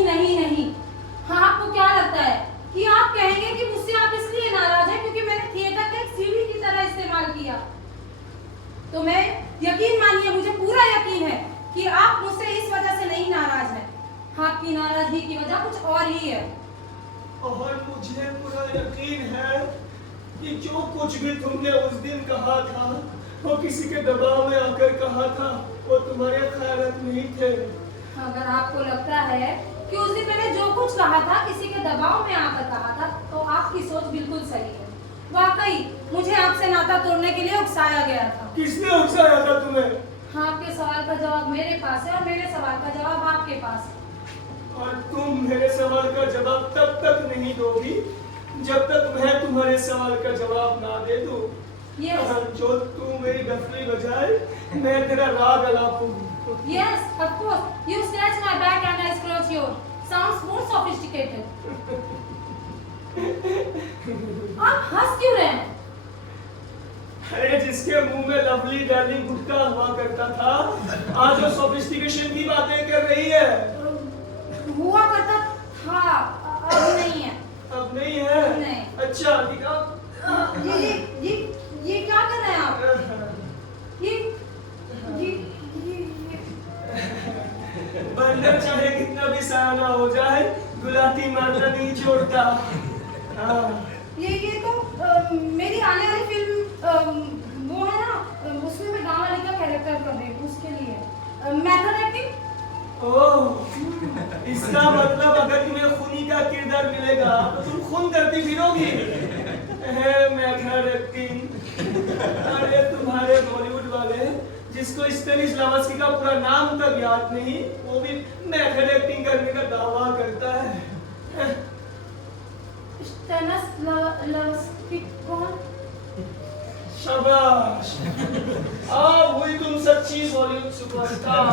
नहीं। हाँ, आपको क्या लगता है कि आप कहेंगे कि मुझसे आप इसलिए नाराज हैं क्योंकि मैंने थिएटर का एक सीढ़ी की तरह इस्तेमाल किया? तो मैं यकीन मानिए, मुझे पूरा यकीन है कि आप मुझसे इस वजह से नहीं नाराज हैं। आपकी नाराजगी की वजह कुछ और ही है। और मुझे पूरा यकीन है कि जो कुछ भी तुमने उस दिन कहा था, वो किसी के दबाव में आकर कहा था, वो तुम्हारे ख्यालात नहीं थे। अगर आपको लगता है कि उस दिन मैंने जो कुछ कहा था किसी के दबाव में आकर कहा था, तो आपकी सोच बिल्कुल सही है। वाकई मुझे आपसे नाता तोड़ने के लिए उकसाया गया था। किसने उकसाया था तुम्हें? आपके सवाल का जवाब मेरे पास है और मेरे सवाल का जवाब आपके पास है। और तुम मेरे सवाल का जवाब तब तक नहीं दोगी जब तक मैं तुम्हारे सवाल का जवाब ना दे दूं। जो तू मेरी डफली बजाए, मैं तेरा राग अलापूंगी। Yes, of course. You scratch my back and I scratch yours. Sounds more sophisticated. आप हंस क्यों रहे हैं? अरे जिसके मुंह में लवली डार्लिंग गुटका हुआ करता था, आज वो सोफिस्टिकेशन की बातें कर रही है। हुआ करता था, अब नहीं है। अब नहीं है? नहीं। अच्छा दिखा। ये क्या कर रहे हैं आप? ये बंदर चाहे कितना भी सयाना हो जाए, गुलाटी मारना नहीं छोड़ता। हाँ। ये तो मेरी आने वाली फिल्म वो है ना, उसमें मैं गाँव वाली का कैरेक्टर कर रही हूँ, उसके लिए मेथड एक्टिंग। ओह, इसका मतलब अगर तुम्हें खूनी का किरदार मिलेगा तो तुम खून करती फिरोगी। Method acting. अरे तुम्हारे बॉलीवुड वाले जिसको स्टेनिस्लावस्की का पूरा नाम तक याद नहीं, वो भी मेथड एक्टिंग करने का दावा करता है। स्टेनिस्लावस्की कौन? शाबाश, अब हुई तुम सच्ची बॉलीवुड सुपरस्टार।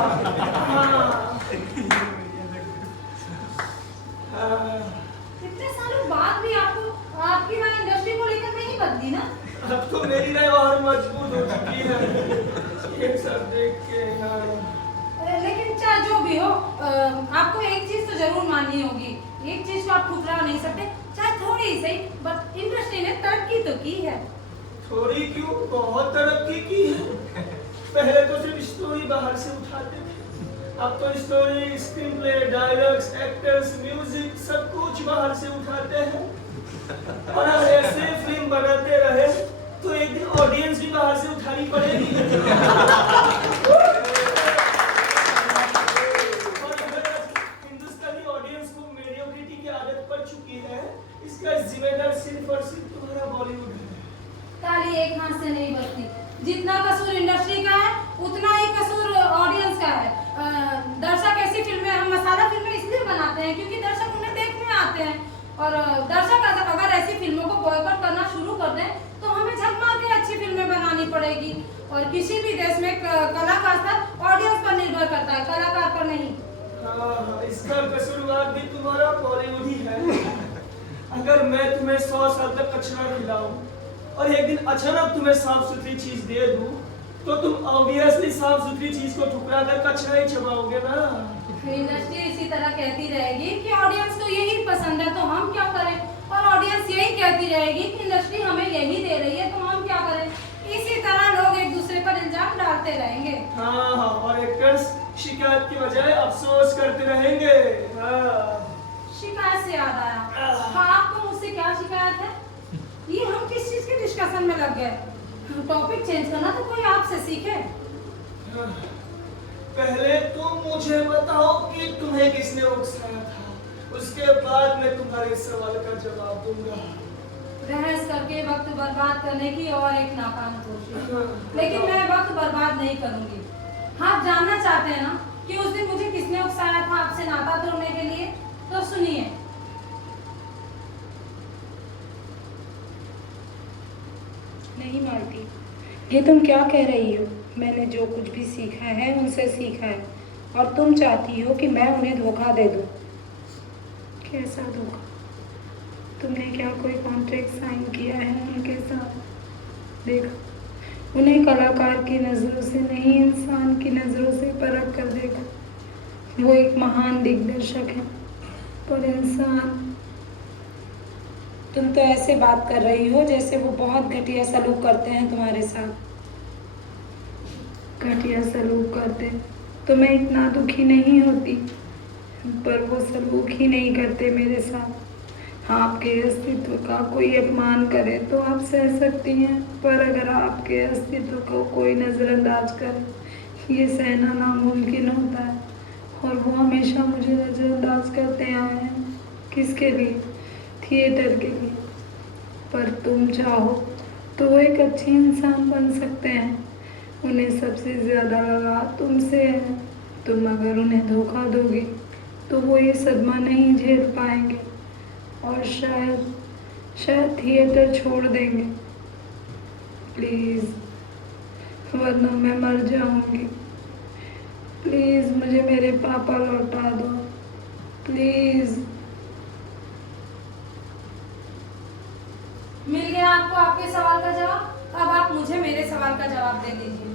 इतने सालों बाद भी आपकी राय इंडस्ट्री को लेकर नहीं बदली ना? अब तो मेरी राय और मजबूत हो चुकी है ये सब देख के। लेकिन चाहे जो भी हो, आपको एक चीज तो जरूर माननी होगी, एक चीज को आप ठुकरा नहीं सकते, चाहे थोड़ी ही सही, बट इंडस्ट्री ने तरक्की तो की है। थोड़ी क्यों, बहुत तरक्की की है। पहले तो सिर्फ स्टोरी बाहर से उठाते थे, अब तो story, screen play, dialogues, actors, music सब कुछ बाहर से उठाते हैं। और अगर ऐसे फिल्म बनाते रहे तो एक दिन ऑडियंस भी बाहर से उठानी पड़ेगी। और अगर हिंदुस्तानी ऑडियंस को मीडियोक्रिटी की आदत पड़ चुकी है, इसका जिम्मेदार सिर्फ और सिर्फ तुम्हारा बॉलीवुड है। ताली एक हाथ से नहीं बजती, जितना कसूर इंडस्ट्री का है उतना ही कसूर ऑडियंस का है। दर्शक ऐसी फिल्में, हम मसाला फिल्में इसलिए बनाते हैं क्योंकि दर्शक उन्हें देखने आते हैं, और दर्शक अगर ऐसी फिल्मों को बॉयकॉट करना शुरू कर दें तो हमें झक मार के अच्छी फिल्में बनानी पड़ेगी। और किसी भी देश में कला का स्तर ऑडियंस पर निर्भर करता है, कलाकार पर नहीं। इसका कसूरवार भी तुम्हारा बॉलीवुड ही है। अगर मैं तुम्हें 100 साल तक कचरा खिलाऊं और एक दिन अचानक तुम्हें साफ सुथरी चीज दे दूं, तो तुम ऑब्वियसली साफ सुथरी चीज को ठुकरा कर कचरा ही चबाओगे ना। इंडस्ट्री इसी तरह कहती रहेगी कि ऑडियंस को यही पसंद है, तो हम क्या करें? और ऑडियंस यही कहती रहेगी कि इंडस्ट्री हमें यही दे रही है, तो हम क्या करें? इसी तरह लोग एक दूसरे पर इल्जाम डालते रहेंगे। हाँ, और एक्टर्स शिकायत की बजाय अफसोस करते रहेंगे। शिकायत से याद आया, हाँ आपको मुझसे क्या शिकायत है? ये हम किस चीज के डिस्कशन में लग गए? टॉपिक चेंज करना तो कोई आपसे सीखे। पहले तुम मुझे बताओ कि तुम्हें किसने उकसाया था, उसके बाद मैं तुम्हारे सवाल का जवाब दूंगा। बहस करके वक्त बर्बाद करने की और एक नाकाम कोशिश, लेकिन मैं वक्त बर्बाद नहीं करूंगी। आप जानना चाहते हैं ना कि उस दिन मुझे किसने उकसाया था आपसे नाता तोड़ने के लिए? तो सुनिए। नहीं मालती, ये तुम क्या कह रही हो? मैंने जो कुछ भी सीखा है उनसे सीखा है, और तुम चाहती हो कि मैं उन्हें धोखा दे दूं। कैसा धोखा? तुमने क्या कोई कॉन्ट्रैक्ट साइन किया है उनके साथ? देखो, उन्हें कलाकार की नज़रों से नहीं, इंसान की नज़रों से परख कर देखो। वो एक महान दिग्दर्शक है, पर इंसान। तुम तो ऐसे बात कर रही हो जैसे वो बहुत घटिया सलूक करते हैं तुम्हारे साथ। घटिया सलूक करते तो मैं इतना दुखी नहीं होती, पर वो सलूक ही नहीं करते मेरे साथ। आपके अस्तित्व का कोई अपमान करे तो आप सह सकती हैं, पर अगर आपके अस्तित्व को कोई नज़रअंदाज करे, ये सहना नामुमकिन होता है। और वो हमेशा मुझे नज़रअंदाज करते आए हैं। किसके लिए? थिएटर के लिए। पर तुम चाहो तो वो एक अच्छे इंसान बन सकते हैं। उन्हें सबसे ज़्यादा लगाव तुमसे है। तुम अगर उन्हें धोखा दोगे तो वो ये सदमा नहीं झेल पाएंगे, और शायद थिएटर छोड़ देंगे। प्लीज़, वरना मैं मर जाऊंगी। प्लीज़ मुझे मेरे पापा लौटा दो, प्लीज़। मिल गया आपको आपके सवाल का जवाब। अब आप मुझे मेरे सवाल का जवाब दे दीजिए।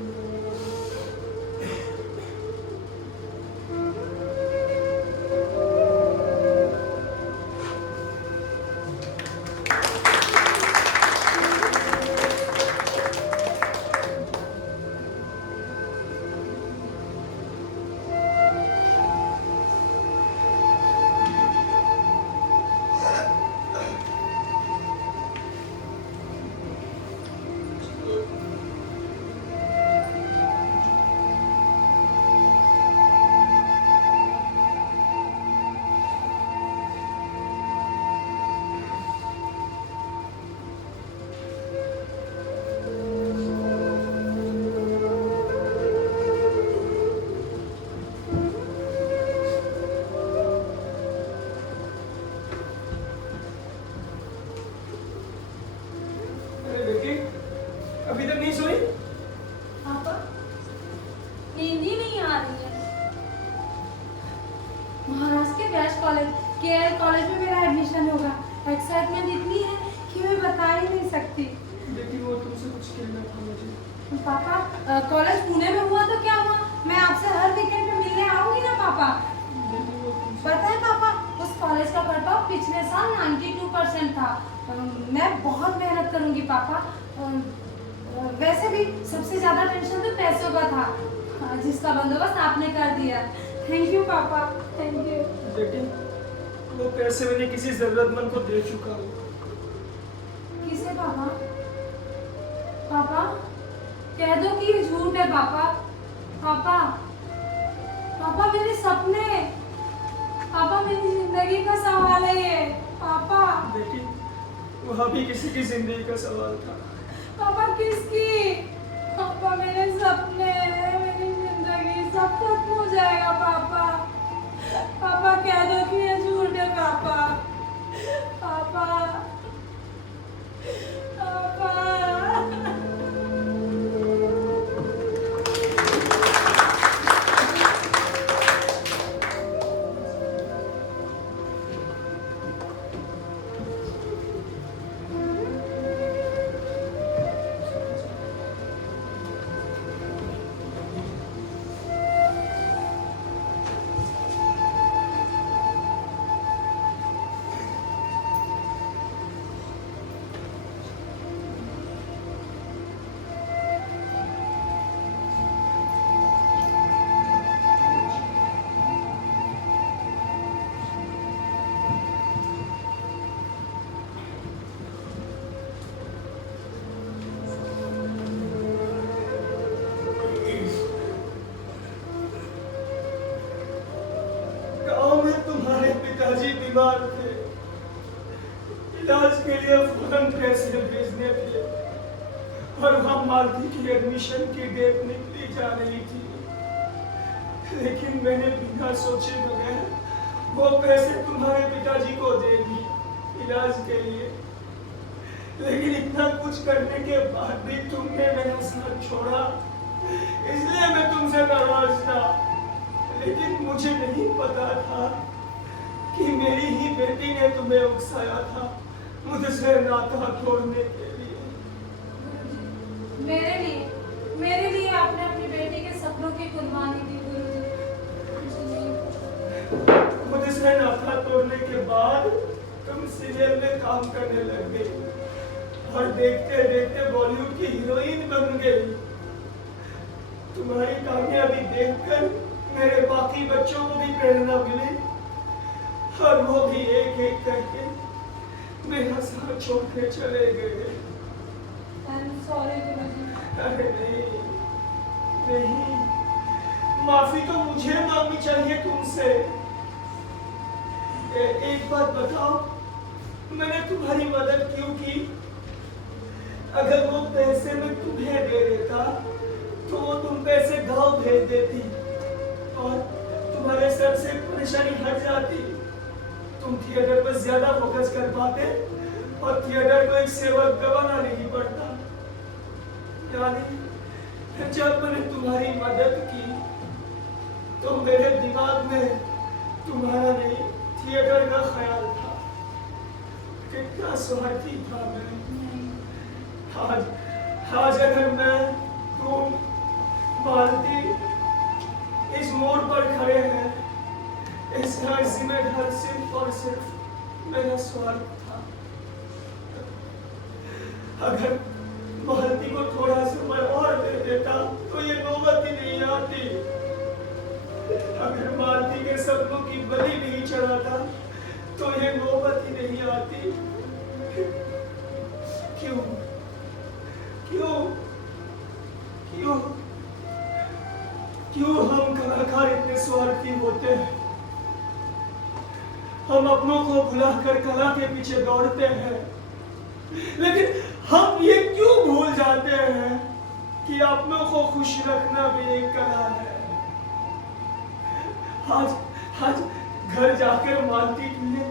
अभी तक नहीं सोई? पापा, नींद ही नहीं आ रही है। महाराष्ट्र के बेस्ट कॉलेज केएल कॉलेज में मेरा एडमिशन होगा। एक्साइटमेंट इतनी है कि मैं बता ही नहीं सकती। लेकिन वो तुमसे कुछ कहना था मुझे। पापा, कॉलेज पुणे में हुआ तो क्या हुआ? मैं आपसे हर वीकेंड पे मिलने आऊंगी ना पापा। पता है पापा, उस कॉलेज का कट ऑफ पिछले साल 92% था। मैं बहुत मेहनत करूंगी पापा। वैसे भी सबसे ज्यादा टेंशन तो पैसों का था, जिसका बंदोबस्त आपने कर दिया। थैंक यू पापा, थैंक यू। बेटी, वो पैसे मैंने किसी जरूरतमंद को दे चुका हूँ। किसे पापा? पापा, कह दो कि ये झूठ है पापा। पापा, पापा मेरे सपने, पापा मेरी जिंदगी का सवाल है ये। पापा। बेटी, वहाँ भी किसी की जिंदगी का सवाल था। पापा किसकी? पापा मेरे सपने, मेरी जिंदगी सब खत्म हो जाएगा पापा। पापा कह दो कि ये झूठ है पापा। पापा, पापा। बीमार थे, इलाज के लिए फौरन पैसे भेजने थे और हम मालती की एडमिशन की डेट निकली जा रही थी, लेकिन मैंने बिना सोचे बगैर वो पैसे तुम्हारे पिताजी को दे दी इलाज के लिए। लेकिन इतना कुछ करने के बाद भी तुमने मेरा साथ छोड़ा, इसलिए मैं तुमसे नाराज था। लेकिन मुझे नहीं पता था कि मेरी ही बेटी ने तुम्हें उकसाया था मुझसे नाता तोड़ने के लिए। मेरे लिए आपने अपनी बेटी के सपनों की कुर्बानी दी गुरुजी। मुझसे नाता तोड़ने के बाद तुम सीरियल में काम करने लग गई और देखते देखते बॉलीवुड की हीरोइन बन गई। तुम्हारी कामयाबी देखकर मेरे बाकी बच्चों को भी प्रेरणा मिली और वो भी एक एक करके मेरा साथ छोड़ के चले गए। सॉरी गुरुजी। अरे नहीं, माफी तो मुझे मांगनी चाहिए तुमसे। एक बात बताओ, मैंने तुम्हारी मदद क्यों की? अगर वो पैसे मैं तुम्हें दे देता तो वो तुम पैसे गांव भेज देती और तुम्हारे सर से परेशानी हट जाती। तुम थिएटर पर ज्यादा फोकस कर पाते और थिएटर को एक सेवक गवाना नहीं पड़ता। यानी जब मैंने तुम्हारी मदद की तो मेरे दिमाग में तुम्हारा नहीं थिएटर का ख्याल था। कितना स्वार्थी था मैं। आज अगर मैं, तुम, मालती इस मोड़ पर खड़े हैं, इसका जिम्मेदार सिर्फ और सिर्फ मेरा स्वार्थ था। अगर मालती को थोड़ा समय और दे देता तो ये नौबत ही नहीं आती। अगर मालती के सपनों की बलि नहीं चढ़ाता तो ये नौबत ही नहीं आती। क्यों क्यों क्यों क्यों हम कलाकार इतने स्वार्थी होते हैं? हम अपनों को भुलाकर कला के पीछे दौड़ते हैं, लेकिन हम ये क्यों भूल जाते हैं कि अपनों को खुश रखना भी एक कला है। आज घर जाकर मालती के लिए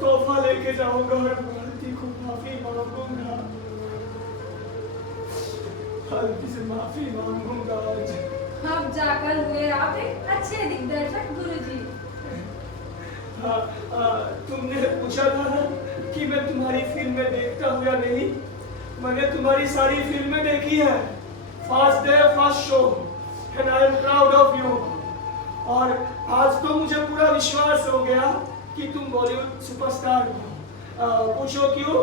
तोहफा लेके जाऊंगा और मालती को माफी मांगूंगा। मालती से माफी मांगूंगा आज। अब जाकर हुए आप एक अच्छे दिग्दर्शक गुरुजी। तुमने पूछा था ना कि मैं तुम्हारी फिल्में देखता हूँ या नहीं। मैंने तुम्हारी सारी फिल्में देखी है, first day first show, and I am proud of you. और आज तो मुझे पूरा विश्वास हो गया कि तुम बॉलीवुड सुपरस्टार हो। पूछो क्यों?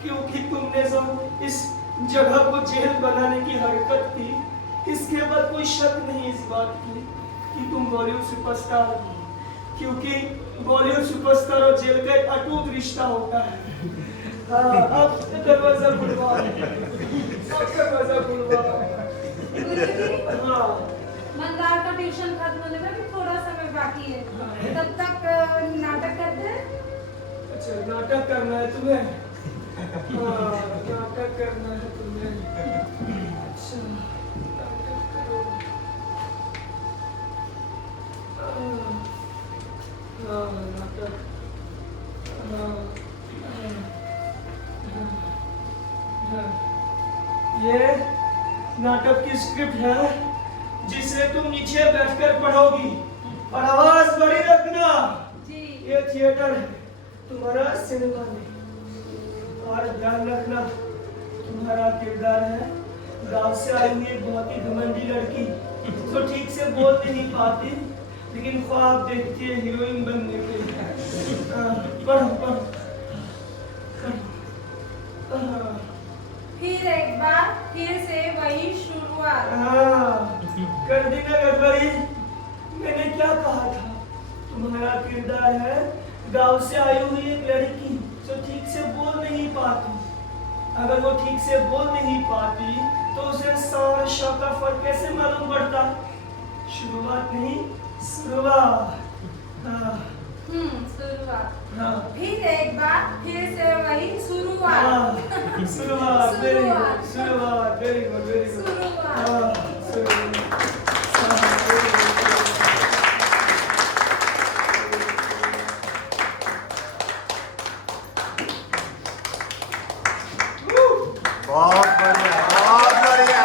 क्योंकि तुमने जो इस जगह को जेल बनाने की हरकत की, इसके बाद कोई शक नहीं इस बात की कि तुम बॉलीवुड सुपरस्टार हो। क्योंकि बॉलीवुड सुपरस्टार और जेल का एक अटूट रिश्ता होता है। अब दरवाजा खुलवा, दरवाजा खुलवा। मंदार का ट्यूशन खत्म होने में भी थोड़ा समय बाकी है, तब तक नाटक करते हैं। अच्छा, नाटक करना है तुम्हें? नाटक करना है तुम्हें। अच्छा, नाटक करो। नाटक। ये नाटक की स्क्रिप्ट है जिसे तुम नीचे बैठकर पढ़ोगी और आवाज बड़ी रखना जी। ये थिएटर है, तुम्हारा सिनेमा नहीं। और ध्यान रखना, तुम्हारा किरदार है गांव से आई हुई एक बहुत ही घमंडी लड़की, तो ठीक से बोल नहीं पाती लेकिन ख्वाब देखती है हीरोइन बनने के। पढ़ो पढ़ो। फिर एक बार फिर से वही शुरुआत। कर दी ना गड़बड़ी। मैंने क्या कहा था? तुम्हारा किरदार है गांव से आई हुई एक लड़की जो ठीक से बोल नहीं पाती। अगर वो ठीक से बोल नहीं पाती तो उसे सौ शौ का फर्क कैसे मालूम पड़ता? शुरुआत नहीं, शुरुआत। शुरुआत। हाँ फिर एक बार फिर से वही शुरुआत। शुरुआत वेरी गुड शुरुआत। शुरुआत वेरी गुड वेरी गुड शुरुआत। बहुत बढ़िया बहुत बढ़िया।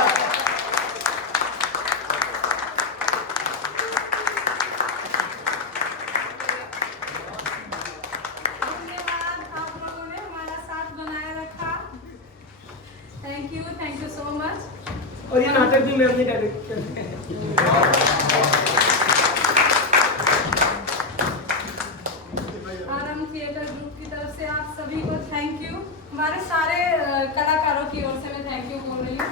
धन्यवाद आप लोगों ने हमारा साथ बनाए रखा। Thank you so much. और ये नाटक भी मैं अपनी डायरेक्ट करते हैं। आरएम थिएटर ग्रुप की तरफ से आप सभी को थैंक यू। हमारे सारे कलाकारों की ओर से मैं थैंक यू बोल रही हूँ।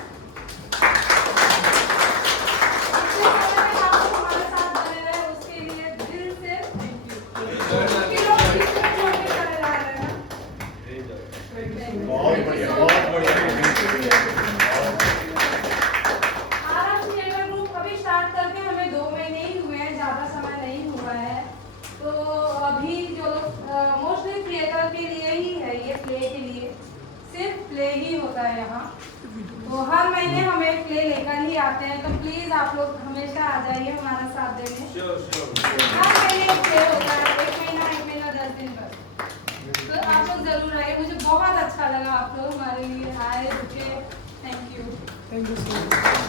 आप हमारे साथ बने रहे उसके लिए दिल से थैंक यू। बहुत बढ़िया बहुत बढ़िया। आरएम थिएटर ग्रुप अभी स्टार्ट करके हमें 2 महीने ही हुए हैं, ज़्यादा समय नहीं हुआ है। तो अभी जो मोस्टली थिएटर के लिए ही है, ये प्ले के लिए सिर्फ प्ले ही होता है यहाँ। तो हर महीने हम एक प्ले लेकर ही आते हैं, तो प्लीज़ आप लोग हमेशा आ जाइए हमारा साथ देने। हर महीने एक प्ले होता है, 1 महीना 10 दिन पर। तो आप लोग जरूर आइए, मुझे बहुत अच्छा लगा आप लोग हमारे लिए आए रुके। Thank you. Thank you so much.